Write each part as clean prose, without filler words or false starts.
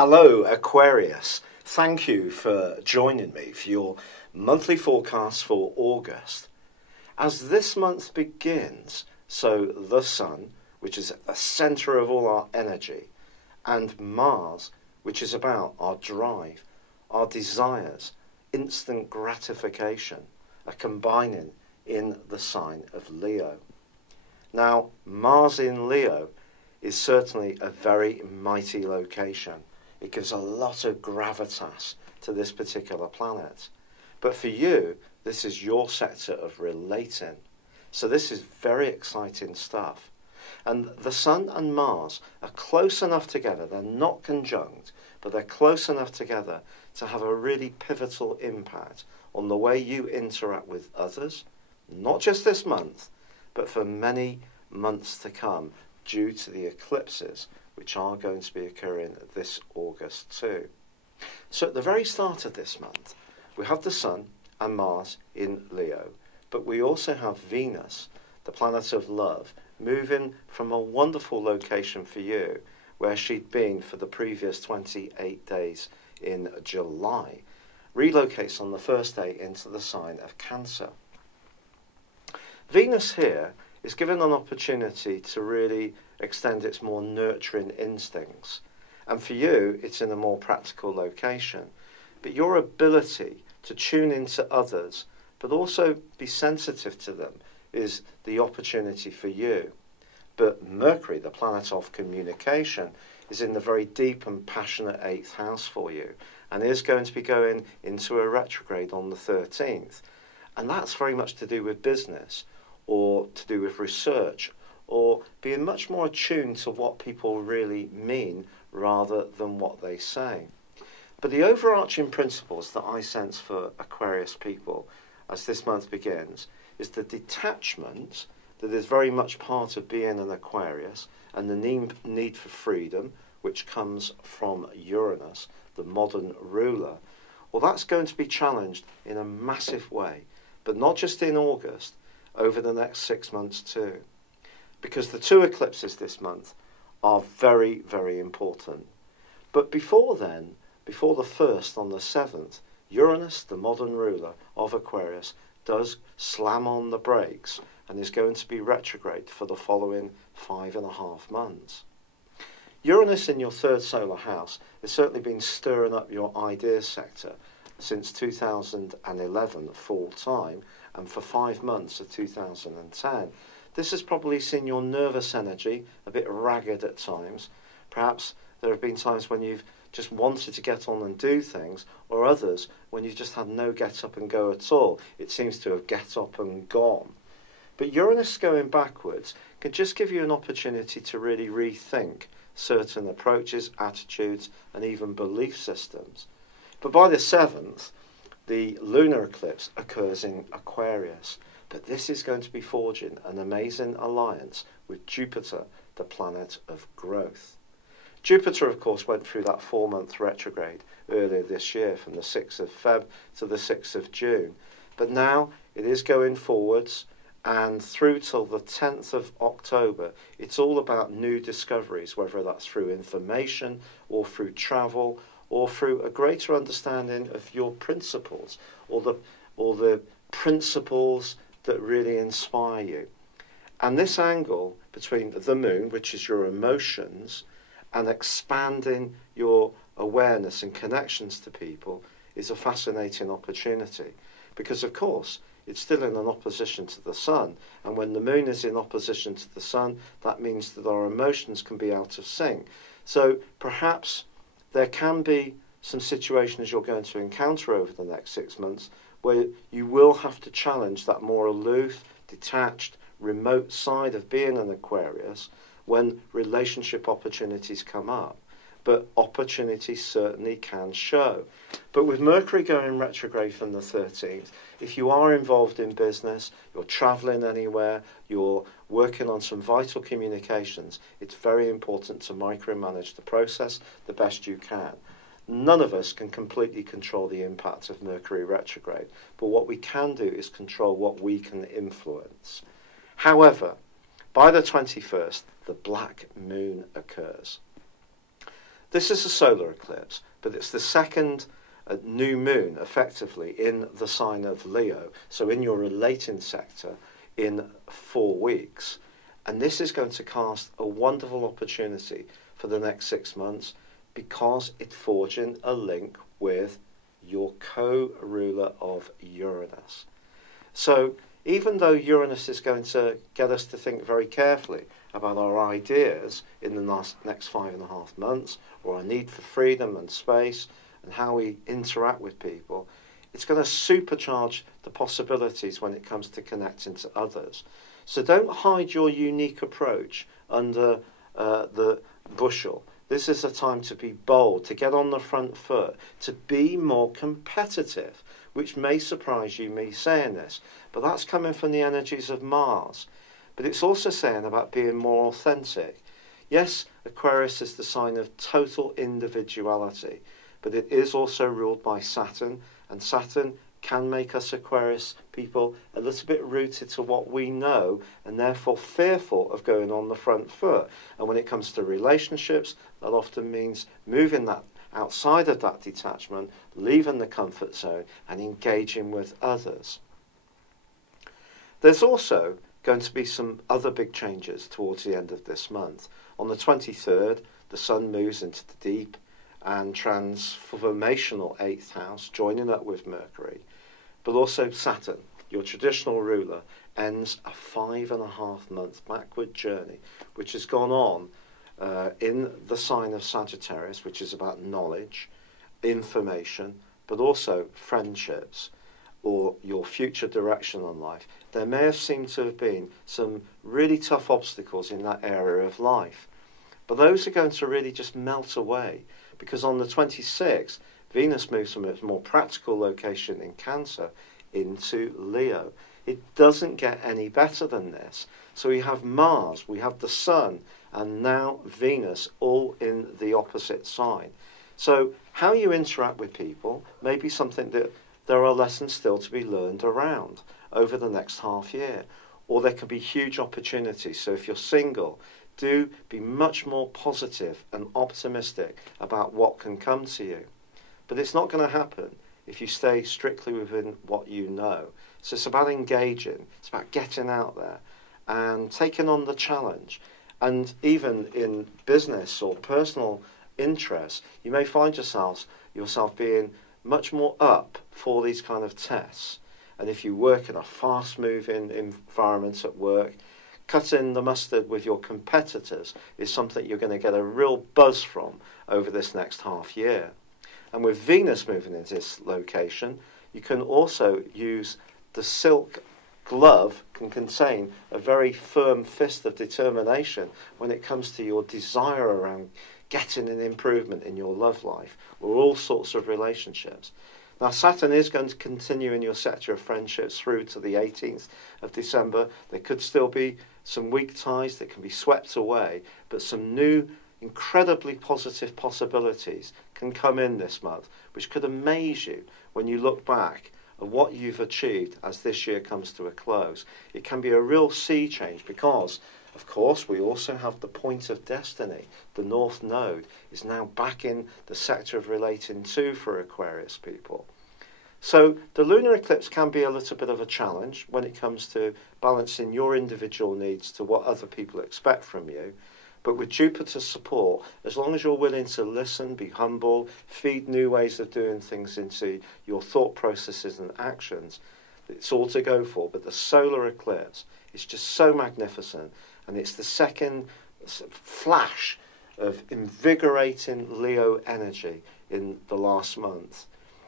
Hello Aquarius, thank you for joining me for your monthly forecast for August. As this month begins, so the Sun, which is at the centre of all our energy, and Mars, which is about our drive, our desires, instant gratification, are combining in the sign of Leo. Now, Mars in Leo is certainly a very mighty location. It gives a lot of gravitas to this particular planet. But for you, this is your sector of relating. So this is very exciting stuff. And the Sun and Mars are close enough together, they're not conjunct, but they're close enough together to have a really pivotal impact on the way you interact with others, not just this month, but for many months to come, due to the eclipses, which are going to be occurring this August too. So at the very start of this month, we have the Sun and Mars in Leo, but we also have Venus, the planet of love, moving from a wonderful location for you, where she'd been for the previous 28 days in July, relocates on the first day into the sign of Cancer. Venus here is given an opportunity to really extend its more nurturing instincts. And for you, it's in a more practical location. But your ability to tune into others, but also be sensitive to them, is the opportunity for you. But Mercury, the planet of communication, is in the very deep and passionate 8th house for you, and is going to be going into a retrograde on the 13th. And that's very much to do with business, or to do with research, or being much more attuned to what people really mean rather than what they say. But the overarching principles that I sense for Aquarius people as this month begins is the detachment that is very much part of being an Aquarius, and the need for freedom, which comes from Uranus, the modern ruler. Well, that's going to be challenged in a massive way, but not just in August, over the next 6 months too. Because the 2 eclipses this month are very, very important. But before then, before the first on the 7th, Uranus, the modern ruler of Aquarius, does slam on the brakes and is going to be retrograde for the following 5.5 months. Uranus in your 3rd solar house has certainly been stirring up your ideas sector since 2011 full time, and for 5 months of 2010. This has probably seen your nervous energy a bit ragged at times. Perhaps there have been times when you've just wanted to get on and do things, or others when you've just had no get up and go at all. It seems to have get up and gone. But Uranus going backwards can just give you an opportunity to really rethink certain approaches, attitudes, and even belief systems. But by the 7th, the lunar eclipse occurs in Aquarius, but this is going to be forging an amazing alliance with Jupiter, the planet of growth. Jupiter, of course, went through that 4-month retrograde earlier this year, from the 6th of Feb to the 6th of June. But now it is going forwards, and through till the 10th of October, it's all about new discoveries, whether that's through information or through travel, or through a greater understanding of your principles, or the principles that really inspire you. And this angle between the moon, which is your emotions, and expanding your awareness and connections to people is a fascinating opportunity. Because, of course, it's still in an opposition to the Sun. And when the moon is in opposition to the Sun, that means that our emotions can be out of sync. So perhaps there can be some situations you're going to encounter over the next 6 months where you will have to challenge that more aloof, detached, remote side of being an Aquarius when relationship opportunities come up. But opportunities certainly can show. But with Mercury going retrograde from the 13th, if you are involved in business, you're travelling anywhere, you're working on some vital communications, it's very important to micromanage the process the best you can. None of us can completely control the impact of Mercury retrograde, but what we can do is control what we can influence. However, by the 21st, the black moon occurs. This is a solar eclipse, but it's the second new moon, effectively, in the sign of Leo, so in your relating sector, in 4 weeks. And this is going to cast a wonderful opportunity for the next 6 months because it's forging a link with your co-ruler of Uranus. So even though Uranus is going to get us to think very carefully about our ideas in the next 5.5 months, or our need for freedom and space, and how we interact with people, it's going to supercharge the possibilities when it comes to connecting to others. So don't hide your unique approach under the bushel. This is a time to be bold, to get on the front foot, to be more competitive, which may surprise you, me saying this, but that's coming from the energies of Mars. But it's also saying about being more authentic. Yes, Aquarius is the sign of total individuality, but it is also ruled by Saturn, and Saturn can make us Aquarius people a little bit rooted to what we know and therefore fearful of going on the front foot. And when it comes to relationships, that often means moving that outside of that detachment, leaving the comfort zone and engaging with others. There's also going to be some other big changes towards the end of this month. On the 23rd, the Sun moves into the deep and transformational 8th house, joining up with Mercury. But also Saturn, your traditional ruler, ends a 5.5 month backward journey, which has gone on in the sign of Sagittarius, which is about knowledge, information, but also friendships, or your future direction on life. There may have seemed to have been some really tough obstacles in that area of life, but those are going to really just melt away, because on the 26th, Venus moves from its more practical location in Cancer into Leo. It doesn't get any better than this. So we have Mars, we have the Sun, and now Venus all in the opposite sign. So how you interact with people may be something that there are lessons still to be learned around over the next half year. Or there can be huge opportunities. So if you're single, do be much more positive and optimistic about what can come to you. But it's not going to happen if you stay strictly within what you know. So it's about engaging, it's about getting out there and taking on the challenge. And even in business or personal interests, you may find yourself being much more up for these kind of tests. And if you work in a fast-moving environment at work, cutting the mustard with your competitors is something you're going to get a real buzz from over this next half year. And with Venus moving into this location, you can also use the silk glove can contain a very firm fist of determination when it comes to your desire around getting an improvement in your love life or all sorts of relationships. Now, Saturn is going to continue in your sector of friendships through to the 18th of December. There could still be some weak ties that can be swept away, but some new, incredibly positive possibilities can come in this month, which could amaze you when you look back at what you've achieved as this year comes to a close. It can be a real sea change because, of course, we also have the point of destiny. The North Node is now back in the sector of relating to for Aquarius people. So the lunar eclipse can be a little bit of a challenge when it comes to balancing your individual needs to what other people expect from you. But with Jupiter's support, as long as you're willing to listen, be humble, feed new ways of doing things into your thought processes and actions, it's all to go for. But the solar eclipse is just so magnificent, and it's the second flash of invigorating Leo energy in the last month.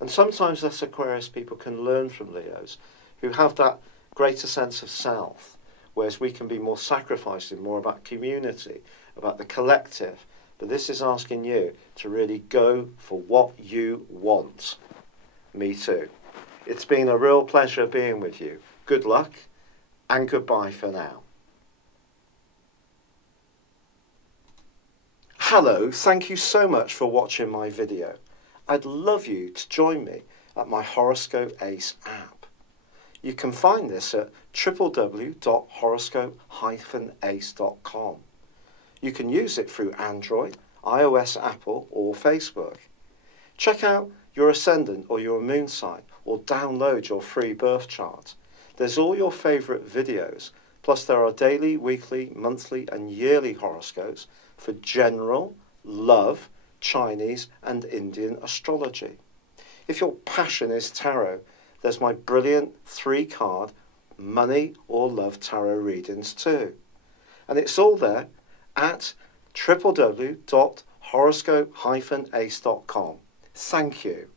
And sometimes us Aquarius people can learn from Leos who have that greater sense of self, whereas we can be more sacrificing, more about community, about the collective. But this is asking you to really go for what you want. Me too. It's been a real pleasure being with you. Good luck and goodbye for now. Hello, thank you so much for watching my video. I'd love you to join me at my Horoscope Ace app. You can find this at www.horoscope-ace.com. You can use it through Android, iOS, Apple or Facebook. Check out your ascendant or your moon sign, or download your free birth chart. There's all your favourite videos, plus there are daily, weekly, monthly and yearly horoscopes for general, love, Chinese and Indian astrology. If your passion is tarot, there's my brilliant 3-card money or love tarot readings too. And it's all there at www.horoscope-ace.com. Thank you.